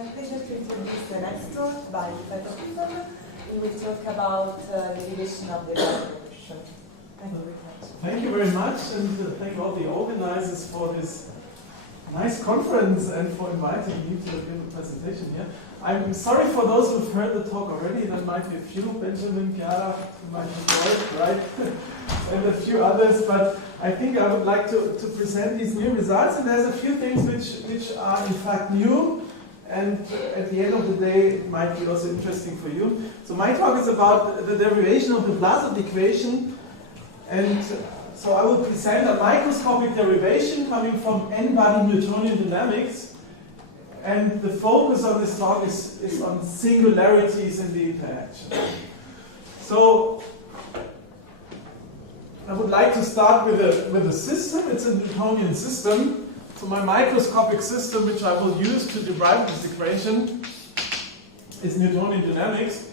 a pleasure to introduce the next talk by Phillip. We will talk about derivation of the derivation. Thank you very much. Thank you very much, and thank all the organizers for this nice conference and for inviting me to give a presentation here. I'm sorry for those who've heard the talk already. There might be a few, Benjamin, Chiara, might be Boers, right? And a few others, but I think I would like to present these new results, and there's a few things which are in fact new, and at the end of the day it might be also interesting for you. So my talk is about the derivation of the Vlasov equation, and so I will present a microscopic derivation coming from n-body Newtonian dynamics, and the focus of this talk is on singularities in the interaction. So I would like to start with a system. It's a Newtonian system. So my microscopic system, which I will use to derive this equation, is Newtonian dynamics.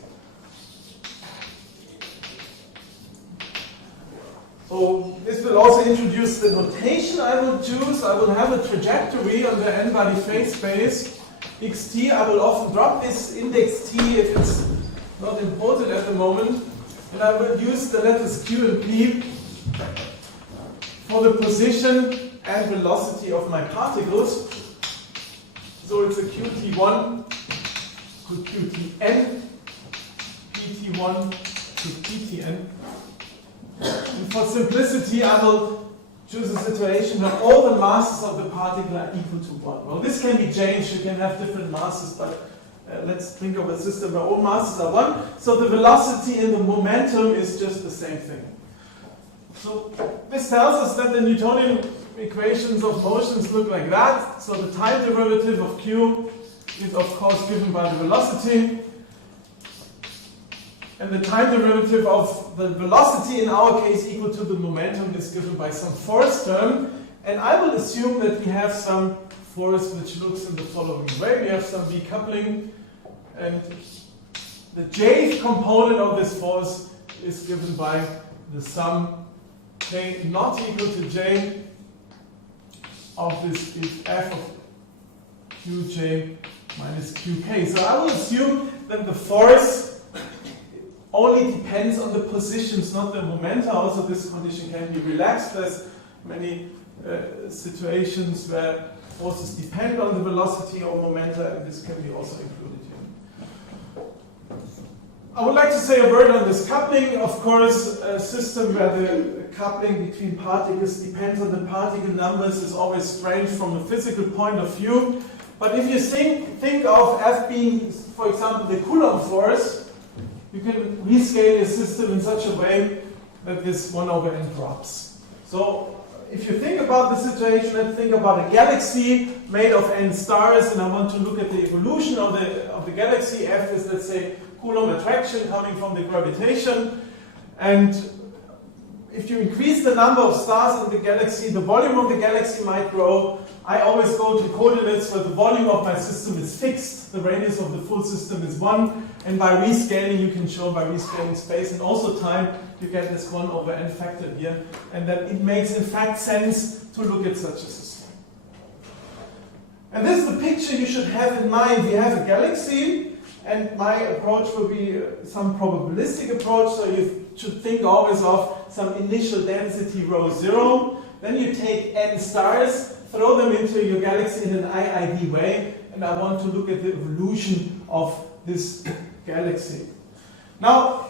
So this will also introduce the notation I will choose. I will have a trajectory on the n-body phase space. xt, I will often drop this index t if it's not important at the moment. And I will use the letters q and p for the position and velocity of my particles. So it's a qt1 to qtn, pt1 to ptn. And for simplicity, I will choose a situation where all the masses of the particle are equal to 1. Well, this can be changed. You can have different masses, but let's think of a system where all masses are 1. So the velocity and the momentum is just the same thing. So this tells us that the Newtonian equations of motions look like that. So the time derivative of q is of course given by the velocity. And the time derivative of the velocity, in our case, equal to the momentum, is given by some force term. And I will assume that we have some force which looks in the following way. We have some decoupling, and the jth component of this force is given by the sum k not equal to j of this is f of qj minus qk. So I will assume that the force only depends on the positions, not the momenta. Also, this condition can be relaxed. There's many situations where forces depend on the velocity or momenta, and this can be also included here. I would like to say a word on this coupling. Of course, a system where the coupling between particles depends on the particle numbers is always strange from a physical point of view. But if you think of F being, for example, the Coulomb force, you can rescale a system in such a way that this 1 over n drops. So if you think about the situation, let's think about a galaxy made of n stars, and I want to look at the evolution of the galaxy. F is, let's say, Coulomb attraction coming from the gravitation. And if you increase the number of stars in the galaxy, the volume of the galaxy might grow. I always go to coordinates where the volume of my system is fixed. The radius of the full system is 1. And by rescaling, you can show by rescaling space and also time, you get this 1 over n factor here. And that it makes, in fact, sense to look at such a system. And this is the picture you should have in mind. We have a galaxy, and my approach will be some probabilistic approach. So you should think always of some initial density rho 0. Then you take n stars, throw them into your galaxy in an IID way, and I want to look at the evolution of this galaxy. Now,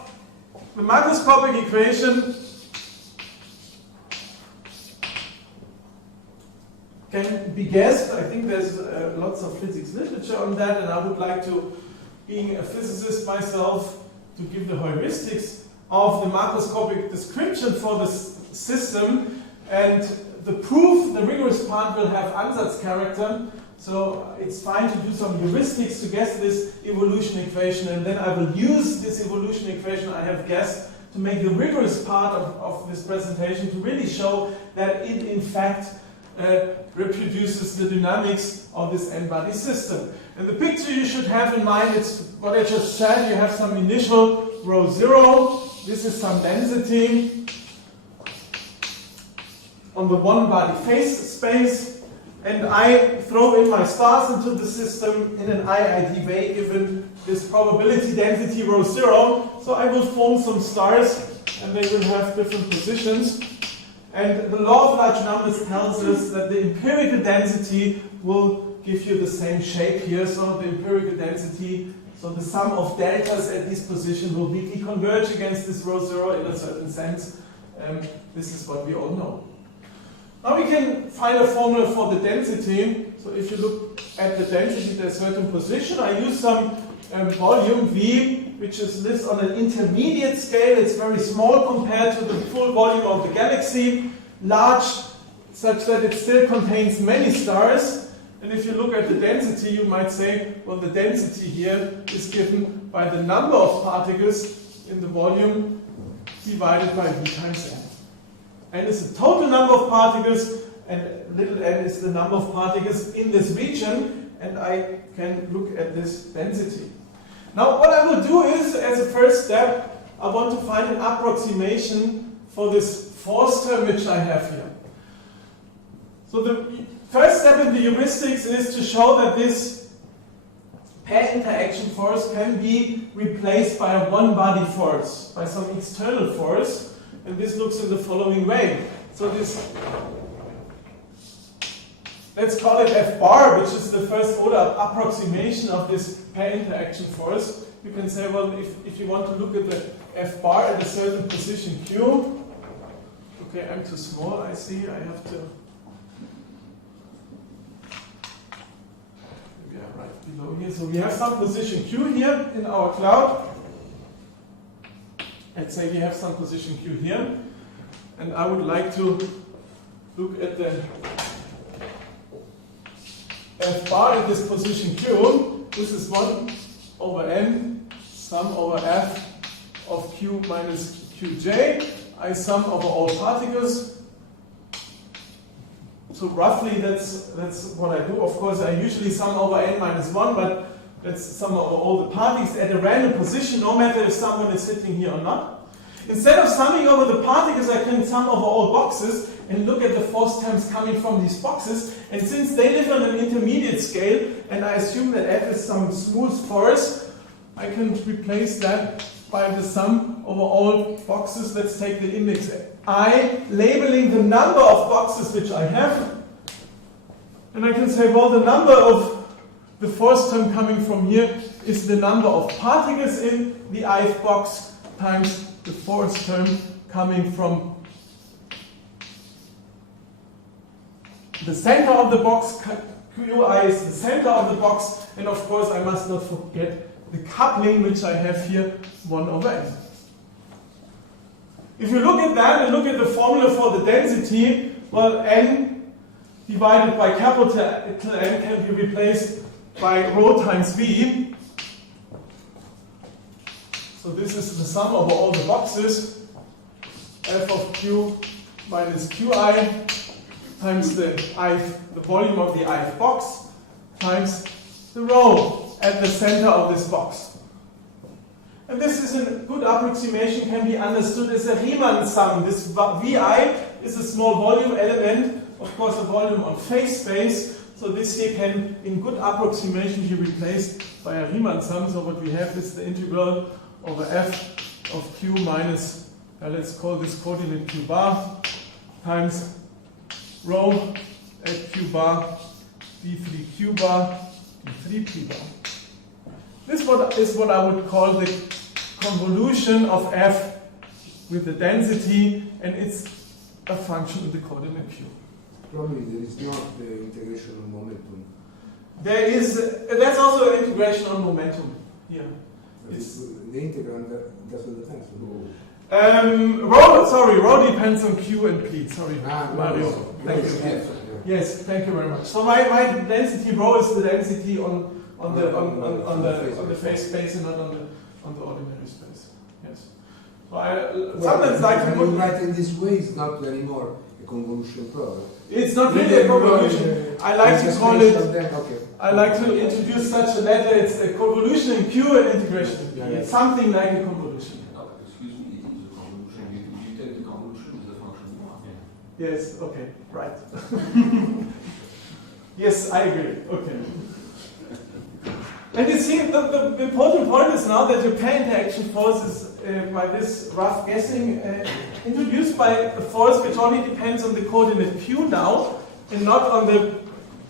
the macroscopic equation can be guessed. I think there's lots of physics literature on that, and I would like to, being a physicist myself, to give the heuristics of the macroscopic description for this system. And the proof, the rigorous part, will have ansatz character. So it's fine to do some heuristics to guess this evolution equation, and then I will use this evolution equation I have guessed to make the rigorous part of this presentation to really show that it in fact reproduces the dynamics of this n-body system. And the picture you should have in mind is what I just said. You have some initial rho 0. This is some density on the one-body phase space. and I throw in my stars into the system in an IID way given this probability density rho 0. So I will form some stars and they will have different positions. And the law of large numbers tells us that the empirical density will give you the same shape here. So the empirical density, so the sum of deltas at this position will weakly converge against this rho 0 in a certain sense. This is what we all know. Now we can find a formula for the density. So if you look at the density at a certain position, I use some volume V, which is this on an intermediate scale. It's very small compared to the full volume of the galaxy, large such that it still contains many stars. And if you look at the density, you might say, well, the density here is given by the number of particles in the volume divided by V times n. N is the total number of particles, and little n is the number of particles in this region, and I can look at this density. Now what I will do is, as a first step, I want to find an approximation for this force term which I have here. So the first step in the heuristics is to show that this pair interaction force can be replaced by a one-body force, by some external force. And this looks in the following way. So this, let's call it F bar, which is the first order approximation of this pair interaction force. You can say, well, if you want to look at the F bar at a certain position Q, okay, I'm too small, I see, I have to, yeah, right below here. So we have some position Q here in our cloud. Let's say we have some position Q here, and I would like to look at the F bar at this position Q. This is 1 over n, sum over F of Q minus Qj. I sum over all particles. So roughly that's what I do. Of course, I usually sum over n minus 1, but that's sum over all the particles at a random position, no matter if someone is sitting here or not. Instead of summing over the particles, I can sum over all boxes and look at the force terms coming from these boxes. And since they live on an intermediate scale, and I assume that F is some smooth force, I can replace that by the sum over all boxes. Let's take the index I, labeling the number of boxes which I have. And I can say, well, the number of the force term coming from here is the number of particles in the ith box times the force term coming from the center of the box. Qi is the center of the box, and of course I must not forget the coupling which I have here, 1 over n. If you look at that and look at the formula for the density, well, n divided by capital N can be replaced by rho times V. So this is the sum over all the boxes, f of q minus qi times the volume of the ith box times the rho at the center of this box. And this is a good approximation, can be understood as a Riemann sum. This Vi is a small volume element, of course a volume on phase space. So this here can, in good approximation, be replaced by a Riemann sum. So what we have is the integral over f of q minus, let's call this coordinate q bar, times rho at q bar d3 q bar d3 p bar. This is what I would call the convolution of f with the density, and it's a function of the coordinate q. Probably there is not the integration on momentum. There is, that's also an integration on momentum here. The integrand doesn't depend on rho depends on q and p. Sorry, Mario. No, Thank you. Yes, thank you very much. So my density rho is the density on the phase space and not on the ordinary space. Yes. So I sometimes like to put write in this way. It's not anymore a convolution problem. It's not really a convolution. I like to call it. Okay. I like to introduce such a letter. It's a convolution in Q and integration in P. It's something like a convolution. Excuse me, it is a convolution. You take the convolution as a function of 1. Yes. Okay. Right. Yes, I agree. Okay. And you see, the important point is now that your pair interaction force is, by this rough guessing, introduced by a force which only depends on the coordinate q now, and not on the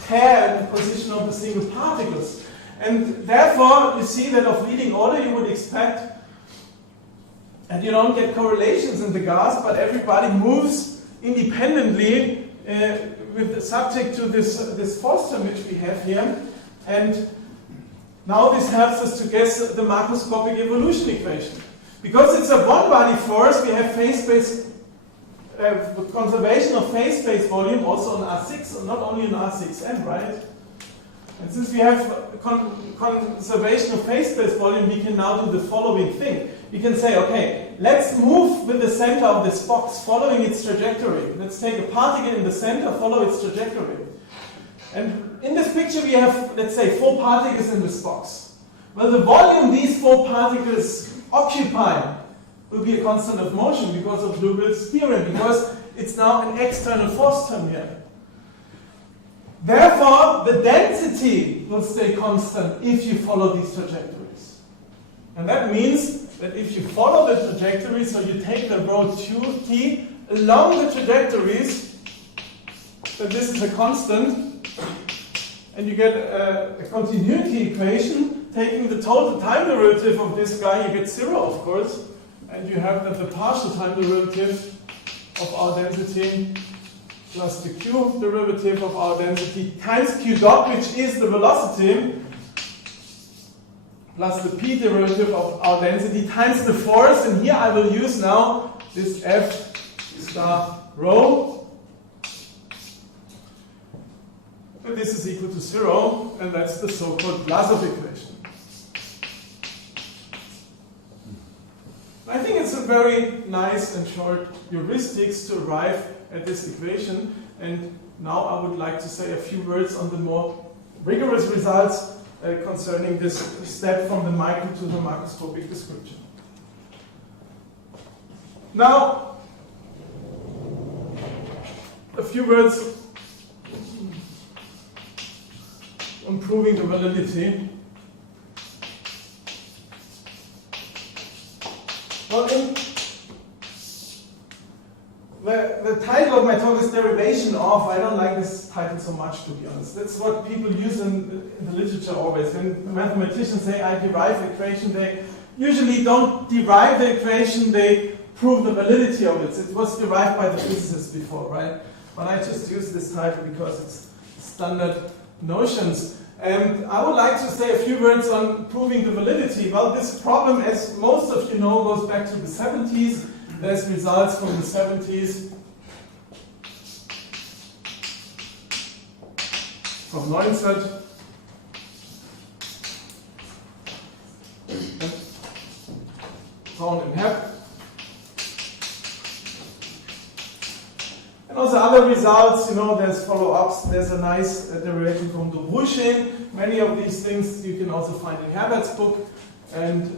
pair and the position of the single particles. And therefore, you see that of leading order you would expect that you don't get correlations in the gas, but everybody moves independently with subject to this force term which we have here. And now this helps us to guess the macroscopic evolution equation. Because it's a one-body force, we have phase space, conservation of phase space volume also on R6, not only on R6n, right? And since we have conservation of phase space volume, we can now do the following thing. We can say, okay, let's move with the center of this box, following its trajectory. Let's take a particle in the center, follow its trajectory. And in this picture we have, let's say, 4 particles in this box. Well, the volume these 4 particles occupy will be a constant of motion because of Liouville's theorem, because it's now an external force term here. Therefore, the density will stay constant if you follow these trajectories. And that means that if you follow the trajectory, so you take the rho 2t along the trajectories, then this is a constant, and you get a continuity equation. Taking the total time derivative of this guy, you get 0, of course, and you have that the partial time derivative of our density plus the q derivative of our density times q dot, which is the velocity, plus the p derivative of our density times the force. And here I will use now this F star rho. And this is equal to 0, and that's the so-called Vlasov equation. I think it's a very nice and short heuristics to arrive at this equation. And now I would like to say a few words on the more rigorous results concerning this step from the micro to the macroscopic description. Now, a few words on proving the validity. Well, the title of my talk is Derivation of. I don't like this title so much, to be honest. That's what people use in the literature always. When mathematicians say, I derive the equation, they usually don't derive the equation, they prove the validity of it. It was derived by the physicists before, right? But I just use this title because it's standard notions. And I would like to say a few words on proving the validity. Well, this problem, as most of you know, goes back to the 70s. There's results from the 70s, from Neunzett. Braun and Hepp. And also other results, you know, there's follow-ups. There's a nice derivation from Derivation. Many of these things you can also find in Herbert's book. And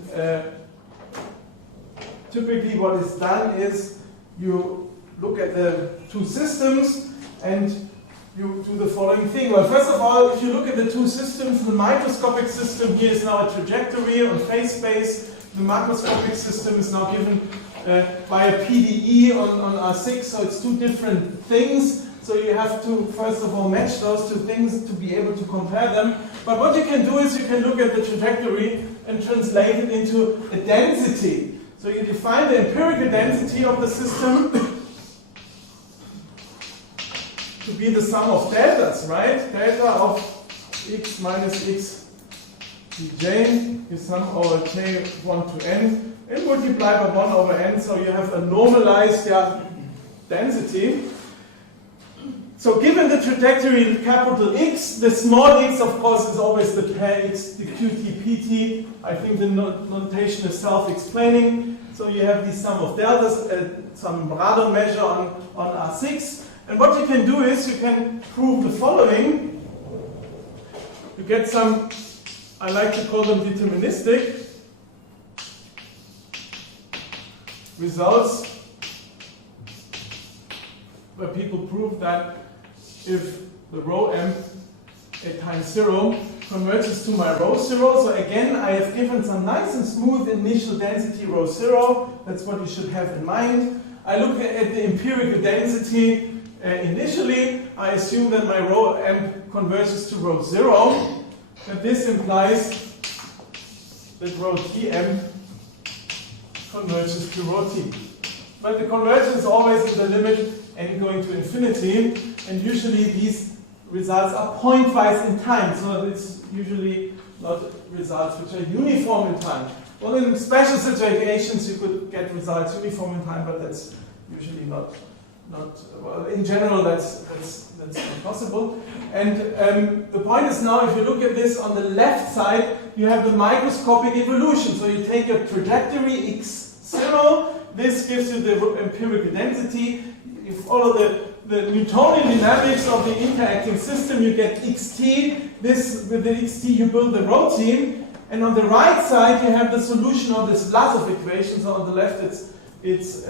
typically what is done is you look at the two systems and you do the following thing. Well, first of all, if you look at the two systems, the microscopic system here is now a trajectory on phase space. The macroscopic system is now given by a PDE on R6, so it's two different things. So you have to, first of all, match those two things to be able to compare them. But what you can do is you can look at the trajectory and translate it into a density. So you define the empirical density of the system to be the sum of deltas, right? Delta of x minus x dj is sum over k 1 to n and multiply by 1 over n, so you have a normalized density. So given the trajectory capital X, the small x, of course, is always the pair x, the qt, pt. I think the notation is self-explaining. So you have the sum of deltas, some radon measure on R6. And what you can do is you can prove the following. You get some, I like to call them deterministic results, where people prove that if the rho m at time 0 converges to my rho 0. So again, I have given some nice and smooth initial density rho 0. That's what you should have in mind. I look at the empirical density initially. I assume that my rho m converges to rho 0. And this implies that rho tm converges to rho t. But the convergence is always at the limit n going to infinity, and usually these results are pointwise in time, so it's usually not results which are uniform in time. Well, in special situations you could get results uniform in time, but that's usually not well, in general that's not possible. And the point is now, if you look at this on the left side, you have the microscopic evolution. So you take your trajectory x0, this gives you the empirical density. You follow the Newtonian dynamics of the interacting system, you get xt. This, with the xt, you build the rho team. And on the right side, you have the solution of this Vlasov equation. So on the left, it's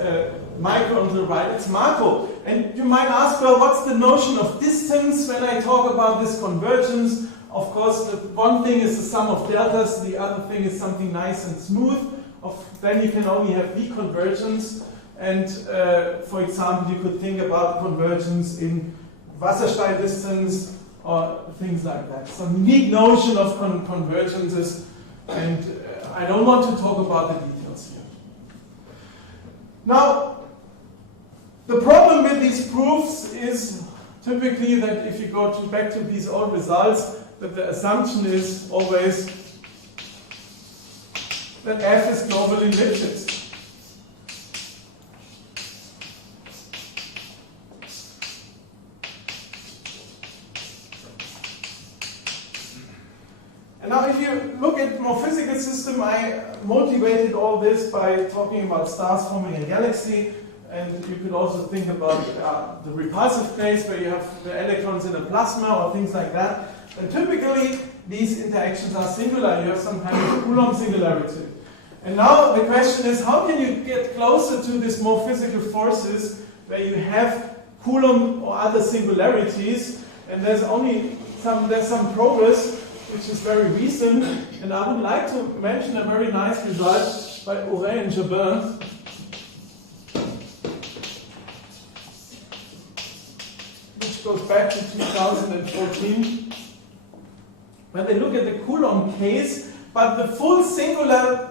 micro, on the right, it's macro. And you might ask, well, what's the notion of distance when I talk about this convergence? Of course, the one thing is the sum of deltas, the other thing is something nice and smooth. Then you can only have V convergence. And for example, you could think about convergence in Wasserstein distance or things like that. Some neat notion of convergences, and I don't want to talk about the details here. Now, the problem with these proofs is typically that if you go back to these old results, that the assumption is always that F is globally Lipschitz. And now if you look at more physical system, I motivated all this by talking about stars forming a galaxy, and you could also think about the repulsive case where you have the electrons in a plasma or things like that. And typically these interactions are singular, you have some kind of Coulomb singularity. And now the question is, how can you get closer to these more physical forces where you have Coulomb or other singularities? And there's some progress which is very recent, and I would like to mention a very nice result by Auret and Jabin, which goes back to 2014, where they look at the Coulomb case, but the full singular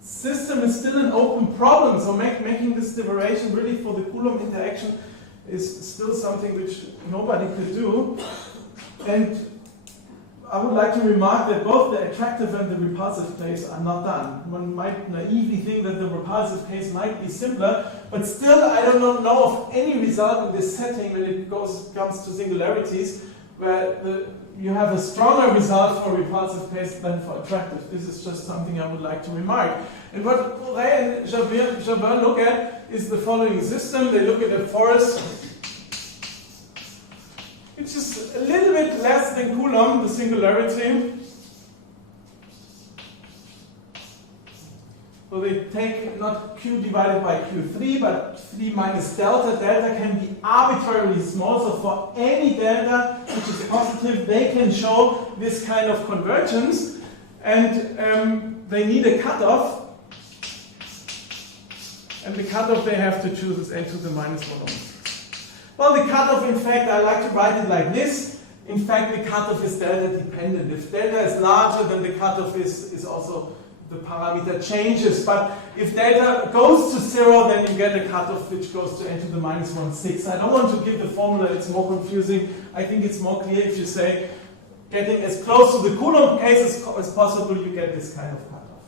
system is still an open problem, so making this derivation really for the Coulomb interaction is still something which nobody could do. And I would like to remark that both the attractive and the repulsive case are not done. One might naively think that the repulsive case might be simpler, but still I don't know of any result in this setting when it comes to singularities where you have a stronger result for repulsive case than for attractive. This is just something I would like to remark. And what Auret and Jabin look at is the following system. They look at a force which is a little bit less than Coulomb, the singularity. So they take not Q divided by Q3, but 3 minus delta. Delta can be arbitrarily small, so for any delta which is positive, they can show this kind of convergence. And they need a cutoff. And the cutoff they have to choose is n to the minus 1 over 6. Well, the cutoff, in fact, I like to write it like this. In fact, the cutoff is delta dependent. If delta is larger, then the cutoff is also, the parameter changes. But if delta goes to 0, then you get a cutoff which goes to n to the minus 1/6. I don't want to give the formula, it's more confusing. I think it's more clear if you say, getting as close to the Coulomb case as possible, you get this kind of cutoff.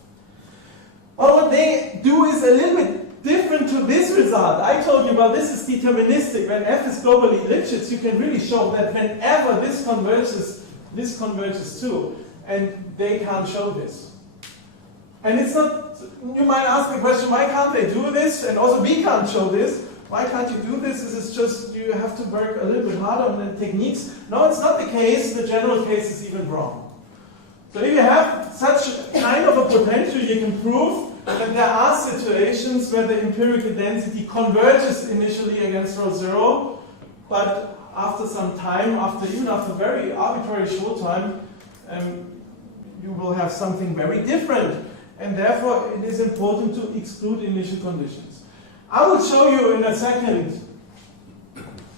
Well, what they do is a little bit different to this result. I told you, well, this is deterministic. When F is globally Lipschitz, you can really show that whenever this converges too. And they can't show this. And it's not, you might ask the question, why can't they do this? And also we can't show this. Why can't you do this? Is it just you have to work a little bit harder on the techniques? No, it's not the case. The general case is even wrong. So if you have such kind of a potential, you can prove that there are situations where the empirical density converges initially against rho 0, but after some time, even after very arbitrary short time, you will have something very different. And therefore, it is important to exclude initial conditions. I will show you in a second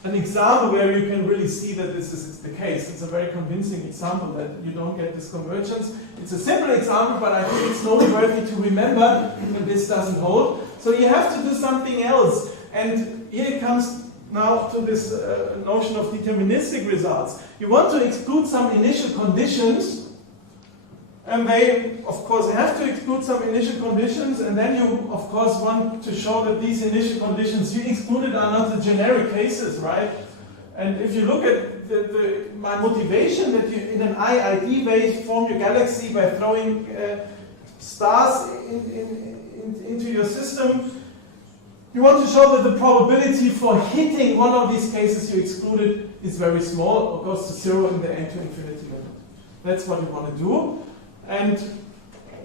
an example where you can really see that this is the case. It's a very convincing example that you don't get this convergence. It's a simple example, but I think it's noteworthy to remember that this doesn't hold. So you have to do something else. And here it comes now to this notion of deterministic results. You want to exclude some initial conditions, and they, of course, have to exclude some initial conditions, and then you, of course, want to show that these initial conditions you excluded are not the generic cases, right? And if you look at my motivation that you, in an IID way, form your galaxy by throwing stars into your system, you want to show that the probability for hitting one of these cases you excluded is very small, or goes to zero in the n to infinity limit. That's what you want to do. And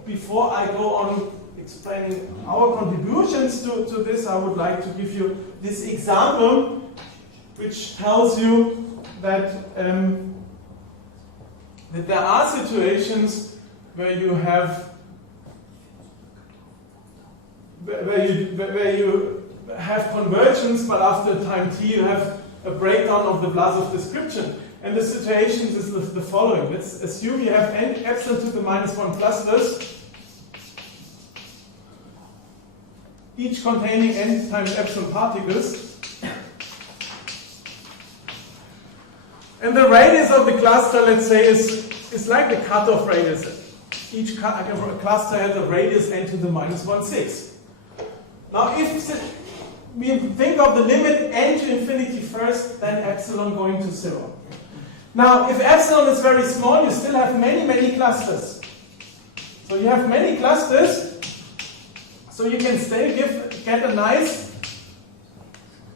before I go on explaining our contributions to this, I would like to give you this example, which tells you that, that there are situations where you have convergence, but after time t you have a breakdown of the Vlasov description. And the situation is the following. Let's assume you have n epsilon to the -1 clusters, each containing n times epsilon particles. And the radius of the cluster, let's say, is like the cutoff radius. Each cluster has a radius n to the -1/6. Now, if we think of the limit n to infinity first, then epsilon going to 0. Now, if epsilon is very small, you still have many, many clusters. So you have many clusters, so you can still get a nice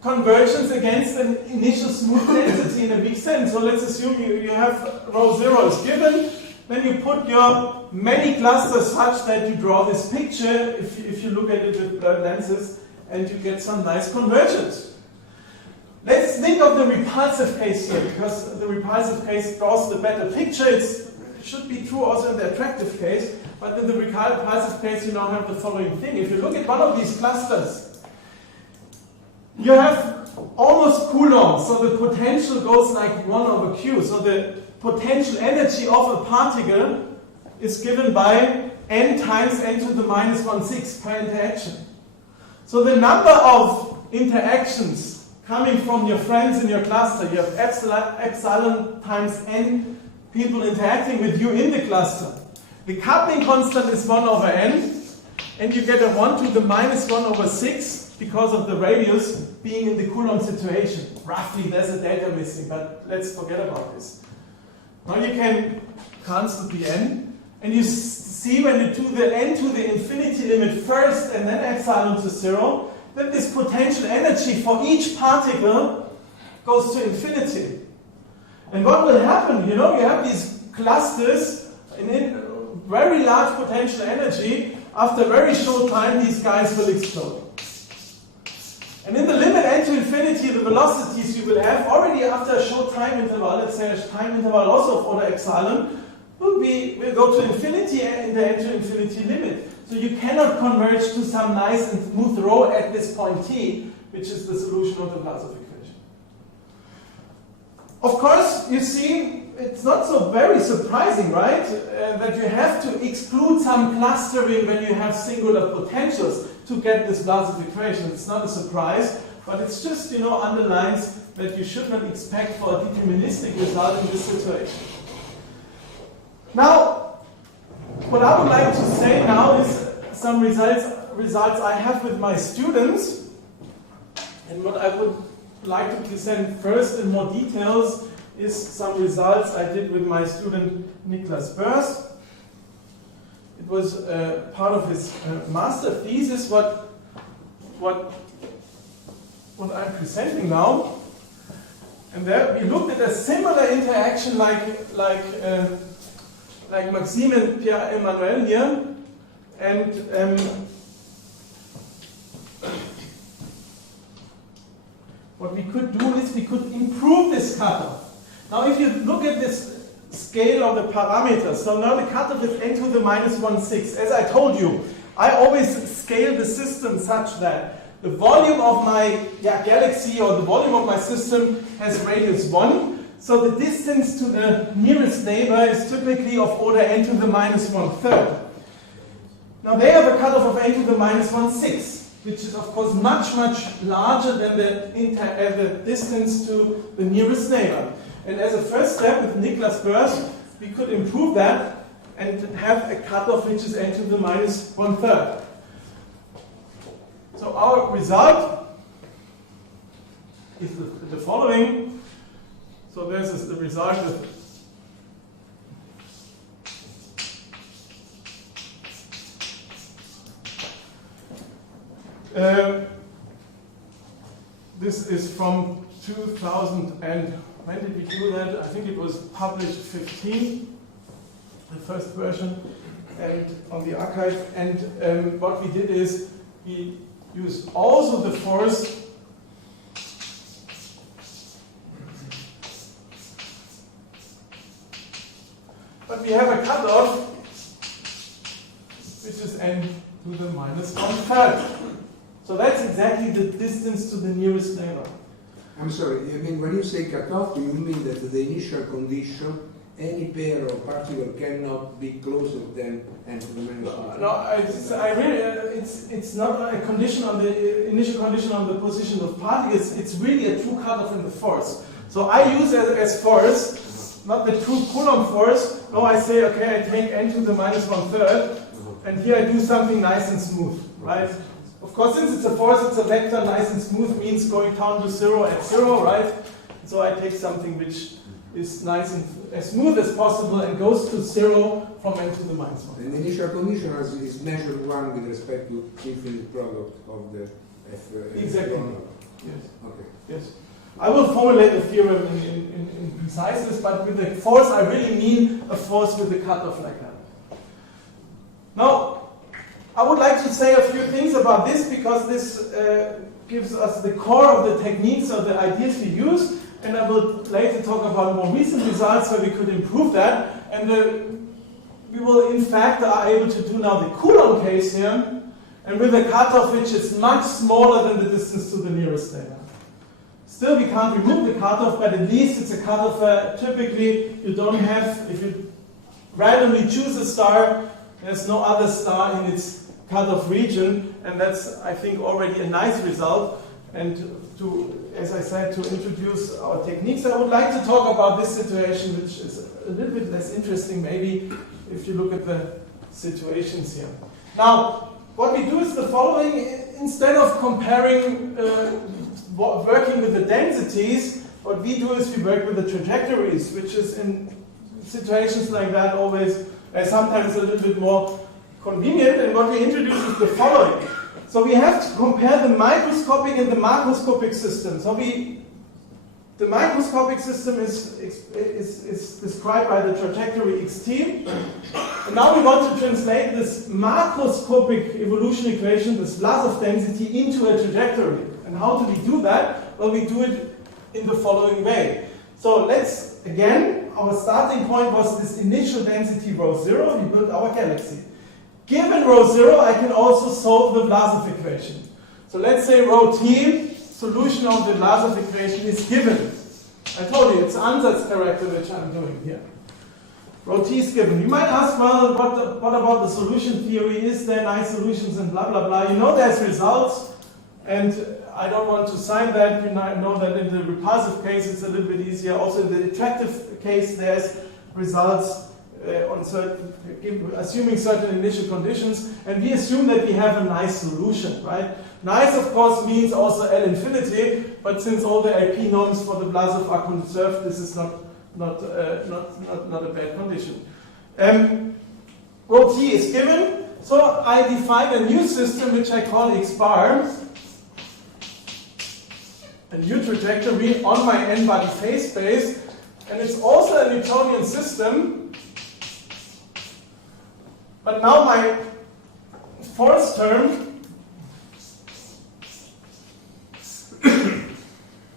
convergence against an initial smooth density in a weak sense. So let's assume you have row 0 is given, then you put your many clusters such that you draw this picture, if you look at it with lenses, and you get some nice convergence. Let's think of the repulsive case here, because the repulsive case draws the better picture. It should be true also in the attractive case, but in the repulsive case you now have the following thing. If you look at one of these clusters, you have almost Coulomb, so the potential goes like 1 over q. So the potential energy of a particle is given by n times n to the -1/6 per interaction. So the number of interactions coming from your friends in your cluster, you have epsilon times n people interacting with you in the cluster. The coupling constant is 1 over n, and you get a 1 to the -1/6 because of the radius being in the Coulomb situation. Roughly, there's a delta missing, but let's forget about this. Now you can cancel the n, and you see when you do the n to the infinity limit first and then epsilon to 0, that this potential energy for each particle goes to infinity. And what will happen? You know, you have these clusters in very large potential energy. After a very short time, these guys will explode. And in the limit n to infinity, the velocities you will have already after a short time interval, let's say a time interval also of order epsilon, will go to infinity in the n to infinity limit. So you cannot converge to some nice and smooth row at this point t, which is the solution of the Vlasov equation. Of course, you see, it's not so very surprising, right? That you have to exclude some clustering when you have singular potentials to get this Vlasov equation. It's not a surprise, but it's just, you know, underlines that you should not expect for a deterministic result in this situation. Now, what I would like to say now is some results I have with my students, and what I would like to present first in more details is some results I did with my student Niklas Boers. It was part of his master thesis. What I'm presenting now, and there we looked at a similar interaction like Maxime and Pierre-Emmanuel here, and what we could do is we could improve this cutoff. Now if you look at this scale of the parameters, so now the cutoff is n to the minus 1/6. As I told you, I always scale the system such that the volume of my galaxy or the volume of my system has radius 1. So the distance to the nearest neighbor is typically of order n to the minus 1/3. Now they have a cutoff of n to the minus 1/6, which is of course much, much larger than the distance to the nearest neighbor. And as a first step with Niklas Boers, we could improve that and have a cutoff which is n to the minus 1/3. So our result is the following. So this is the result of this is from 2000 and when did we do that? I think it was published 15, the first version, and on the archive. And what we did is we used also the force but we have a cutoff which is n to the minus 1/3. So that's exactly the distance to the nearest neighbor. I'm sorry, I mean, when you say cutoff, you mean that the initial condition, any pair of particles cannot be closer than n to the minus 1/3? No, it's not a condition on the initial condition on the position of particles. It's really a true cutoff in the force. So I use it as force, not the true Coulomb force. No, I say, okay, I take n to the minus 1/3, and here I do something nice and smooth, right? Of course, since it's a force, it's a vector. Nice and smooth means going down to 0 at 0, right? So I take something which is nice and as smooth as possible and goes to 0 from n to the minus 1. And the initial condition is measured 1 with respect to infinite product of the f. Exactly. Yes. Okay. Yes. I will formulate the theorem in preciseness, but with the force, I really mean a force with a cutoff like that. Now, I would like to say a few things about this because this gives us the core of the techniques or the ideas we use, and I will later talk about more recent results where we could improve that. And we will, in fact, are able to do now the Coulomb case here, and with a cutoff which is much smaller than the distance to the nearest neighbor. Still, we can't remove the cutoff, but at least it's a cutoff where typically you don't have, if you randomly choose a star, there's no other star in its cutoff region, and that's, I think, already a nice result. And to, as I said, to introduce our techniques, I would like to talk about this situation, which is a little bit less interesting, maybe, if you look at the situations here. Now, what we do is the following. Instead of comparing, working with the densities, what we do is we work with the trajectories, which is in situations like that always sometimes a little bit more convenient. And what we introduce is the following. So we have to compare the microscopic and the macroscopic system. So the microscopic system is described by the trajectory xt. And now we want to translate this macroscopic evolution equation, this Vlasov density, into a trajectory. And how do we do that? Well, we do it in the following way. So let's, again, our starting point was this initial density rho 0. We built our galaxy. Given rho 0, I can also solve the Vlasov equation. So let's say rho t, solution of the Vlasov equation, is given. I told you, it's ansatz character which I'm doing here. Rho t is given. You might ask, well, what about the solution theory? Is there nice solutions and blah, blah, blah? You know there's results, and I don't want to sign that. You know that in the repulsive case it's a little bit easier. Also in the attractive case there's results on certain, assuming certain initial conditions, and we assume that we have a nice solution, right? Nice, of course, means also L infinity, but since all the LP norms for the Vlasov are conserved, this is not a bad condition. Rho t is given, so I define a new system which I call x bar, a new trajectory on my n-body phase space, and it's also a Newtonian system. But now my force term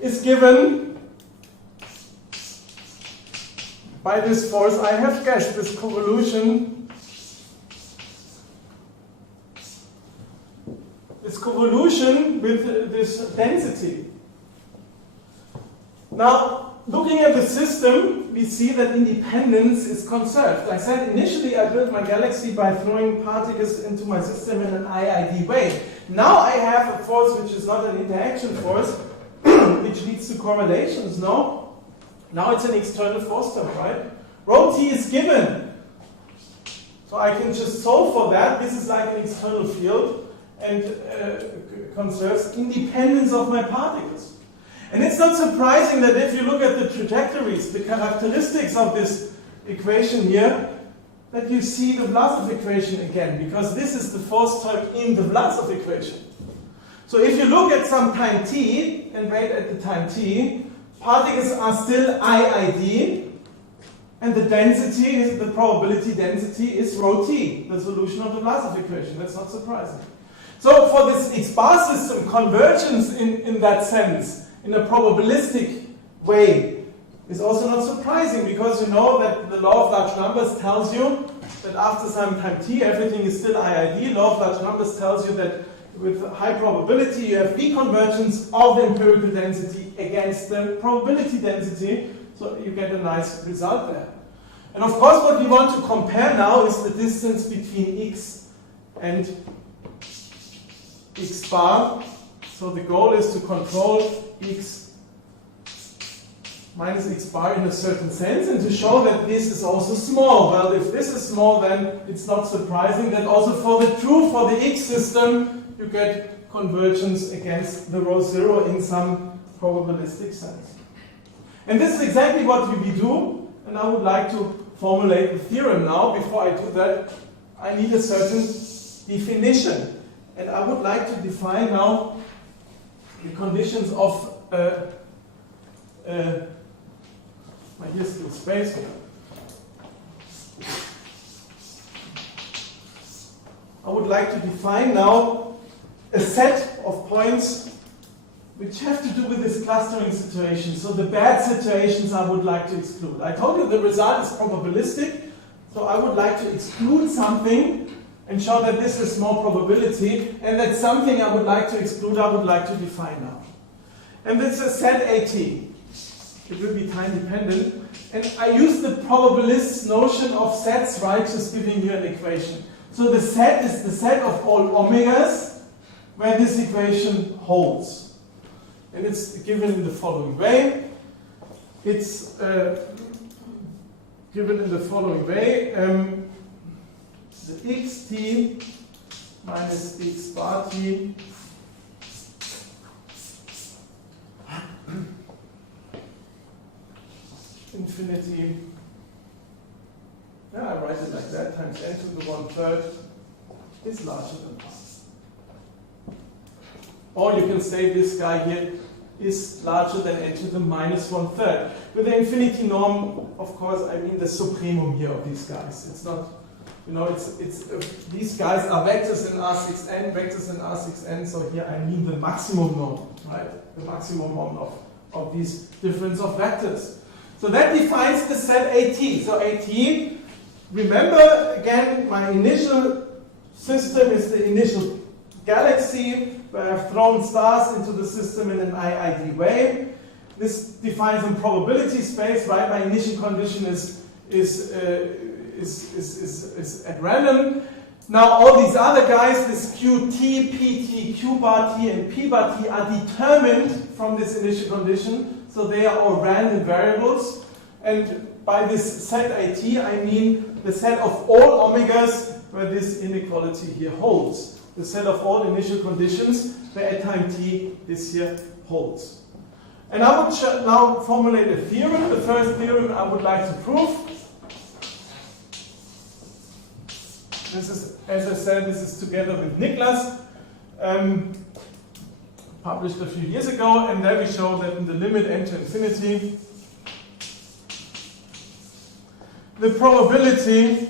is given by this force I have guessed, this convolution. This convolution with this density. Now, looking at the system, we see that independence is conserved. I said initially I built my galaxy by throwing particles into my system in an IID way. Now I have a force which is not an interaction force, which leads to correlations, no? Now it's an external force term, right? Rho t is given. So I can just solve for that. This is like an external field and conserves independence of my particles. And it's not surprising that if you look at the trajectories, the characteristics of this equation here, that you see the Vlasov equation again, because this is the force term in the Vlasov equation. So if you look at some time t, and wait at the time t, particles are still IID, and the density, the probability density is rho t, the solution of the Vlasov equation. That's not surprising. So for this X-bar system, convergence in that sense, in a probabilistic way, is also not surprising, because you know that the law of large numbers tells you that after some time t, everything is still IID. Law of large numbers tells you that with high probability, you have deconvergence of the empirical density against the probability density, so you get a nice result there. And of course, what we want to compare now is the distance between x and x bar. So the goal is to control x minus x bar in a certain sense, and to show that this is also small. Well, if this is small, then it's not surprising that also for the x system, you get convergence against the rho zero in some probabilistic sense. And this is exactly what we do, and I would like to formulate the theorem now. Before I do that, I need a certain definition. And I would like to define now the conditions of here's still space here. I would like to define now a set of points which have to do with this clustering situation. So the bad situations I would like to exclude. I told you the result is probabilistic, so I would like to exclude something and show that this is more probability, and that something I would like to exclude, I would like to define now. And this is set AT. It will be time dependent. And I use the probabilist's notion of sets, right, just giving you an equation. So the set is the set of all omegas where this equation holds. And it's given in the following way. It's given in the following way. The xt minus x bar t infinity, I write it like that, times n to the 1/3 is larger than 1. Or you can say this guy here is larger than n to the minus 1/3. With the infinity norm, of course, I mean the supremum here of these guys. It's not, you know, these guys are vectors in R6n, vectors in R6n, so here I mean the maximum norm, right? The maximum norm of these difference of vectors. So that defines the set AT. So AT, remember again, my initial system is the initial galaxy where I've thrown stars into the system in an IID way. This defines a probability space, right? My initial condition is at random. Now all these other guys, this QT, PT, Q bar T, and P bar T are determined from this initial condition. So they are all random variables. And by this set AT, I mean the set of all omegas where this inequality here holds. The set of all initial conditions where at time t this here holds. And I would now formulate a theorem. The first theorem I would like to prove. This is, as I said, this is together with Niklas. Published a few years ago, and there we show that in the limit n to infinity, the probability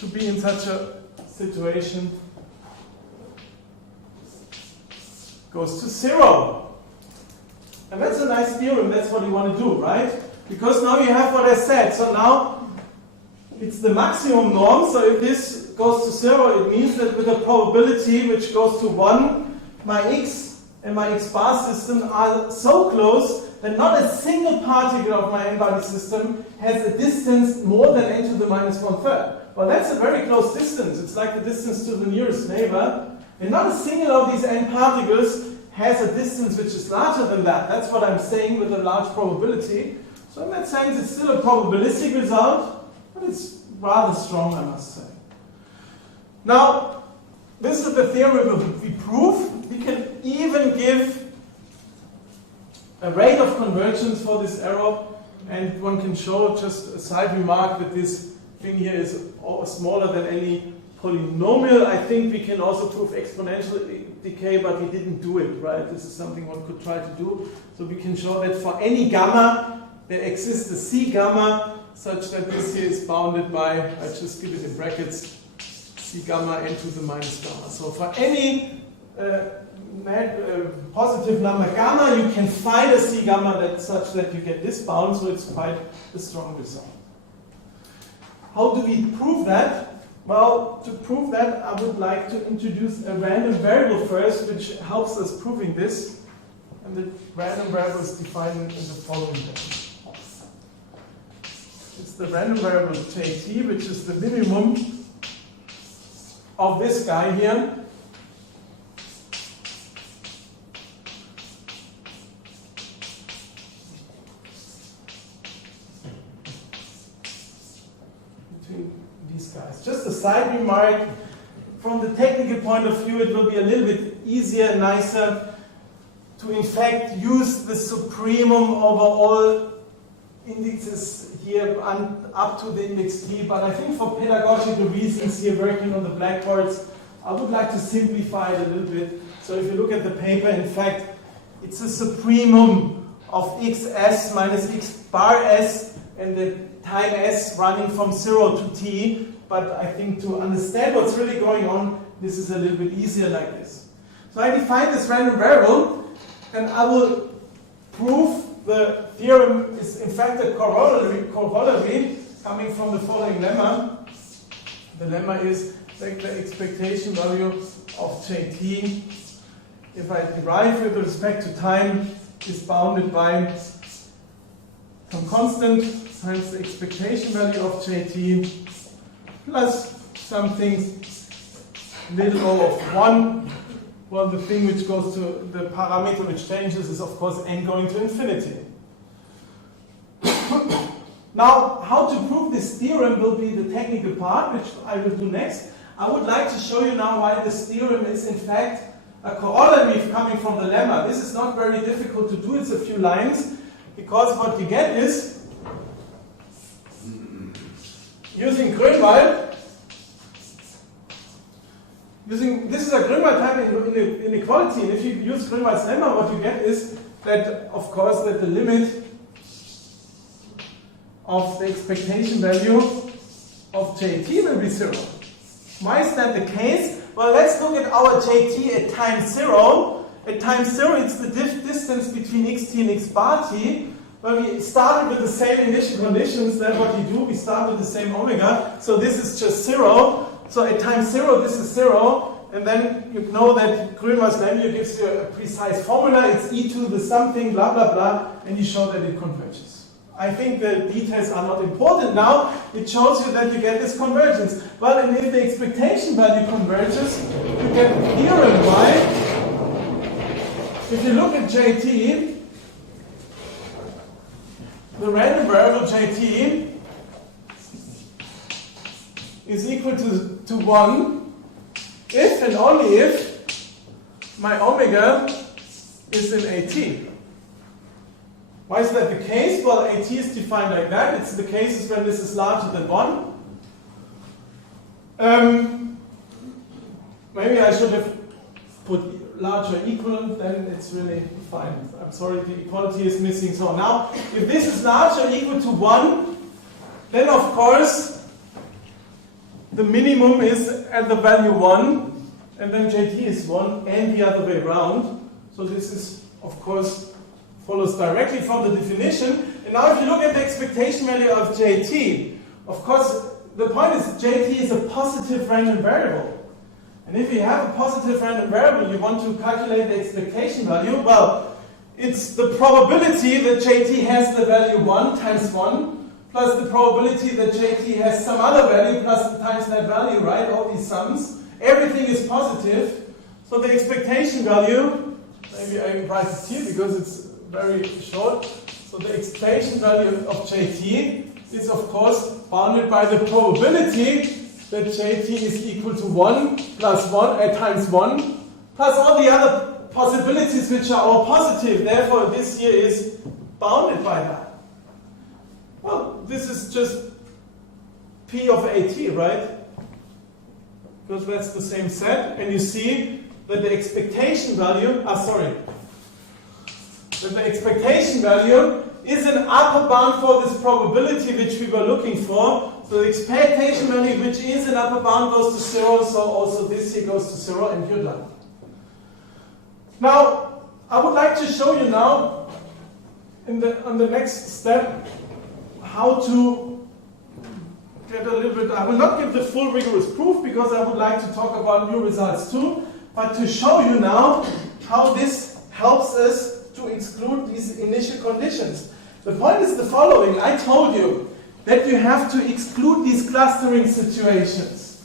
to be in such a situation goes to 0. And that's a nice theorem, that's what you want to do, right? Because now you have what I said. So now it's the maximum norm. So if this goes to 0, it means that with a probability which goes to 1, my x and my x bar system are so close that not a single particle of my n-body system has a distance more than n to the minus 1/3. Well, that's a very close distance. It's like the distance to the nearest neighbor. And not a single of these n particles has a distance which is larger than that. That's what I'm saying with a large probability. So in that sense, it's still a probabilistic result, but it's rather strong, I must say. Now, this is the theorem we prove. We can even give a rate of convergence for this arrow, and one can show, just a side remark, that this thing here is smaller than any polynomial. I think we can also prove exponential decay, but we didn't do it, right? This is something one could try to do. So we can show that for any gamma, there exists a C gamma such that this here is bounded by, I just give it in brackets, C gamma n to the minus gamma. So for any positive number gamma, you can find a C gamma that's such that you get this bound, so it's quite a strong result. How do we prove that? Well, to prove that, I would like to introduce a random variable first, which helps us proving this. And the random variable is defined in the following way. It's the random variable jt, which is the minimum of this guy here. Just a side remark, from the technical point of view, it will be a little bit easier and nicer to in fact use the supremum over all indexes here up to the index t, but I think for pedagogical reasons here working on the blackboards, I would like to simplify it a little bit. So if you look at the paper, in fact, it's a supremum of xs minus x bar s and the time s running from 0 to t. But I think to understand what's really going on, this is a little bit easier like this. So I define this random variable, and I will prove the theorem is in fact a corollary coming from the following lemma. The lemma is that the expectation value of jt, if I derive with respect to time, is bounded by some constant times the expectation value of jt plus something little o of 1. Well, the thing which goes to the parameter which changes is, of course, n going to infinity. Now, how to prove this theorem will be the technical part, which I will do next. I would like to show you now why this theorem is, in fact, a corollary coming from the lemma. This is not very difficult to do. It's a few lines, because what you get is, using Grönwald, this is a Grönwald type inequality, and if you use Grönwald's lemma, what you get is that, of course, that the limit of the expectation value of jt will be 0. Why is that the case? Well, let's look at our jt at time 0. At time 0, it's the distance between xt and x bar t. Well, we started with the same initial conditions. Then what you do, we start with the same omega. So this is just 0. So at time 0, this is 0. And then you know that Grönwald's lemma gives you a precise formula. It's e to the something, blah, blah, blah. And you show that it converges. I think the details are not important now. It shows you that you get this convergence. Well, and if the expectation value converges, you get the theorem. Why? If you look at jt, the random variable jt is equal to 1 if and only if my omega is in at. Why is that the case? Well, at is defined like that. It's the cases when this is larger than 1. Maybe I should have put larger equivalent, then it's really fine. I'm sorry, the equality is missing. So now, if this is larger or equal to 1, then of course, the minimum is at the value 1, and then jt is 1, and the other way around. So this is, of course, follows follows directly from the definition. And now if you look at the expectation value of JT, of course, the point is JT is a positive random variable. And if you have a positive random variable, you want to calculate the expectation value, well, it's the probability that JT has the value 1 times 1, plus the probability that JT has some other value, plus times that value, right? All these sums. Everything is positive. So the expectation value, maybe I write it here because it's very short. So the expectation value of JT is of course bounded by the probability that JT is equal to 1 plus 1 times 1 plus all the other possibilities which are all positive. Therefore this here is bounded by that. Well, this is just P of AT, right? Because that's the same set, and you see that the expectation value, that the expectation value is an upper bound for this probability which we were looking for. So the expectation value which is an upper bound goes to 0, so also this here goes to 0, and you're done. Now, I would like to show you now, on the next step, how to get a little bit, I will not give the full rigorous proof because I would like to talk about new results too, but to show you now how this helps us to exclude these initial conditions. The point is the following. I told you that you have to exclude these clustering situations,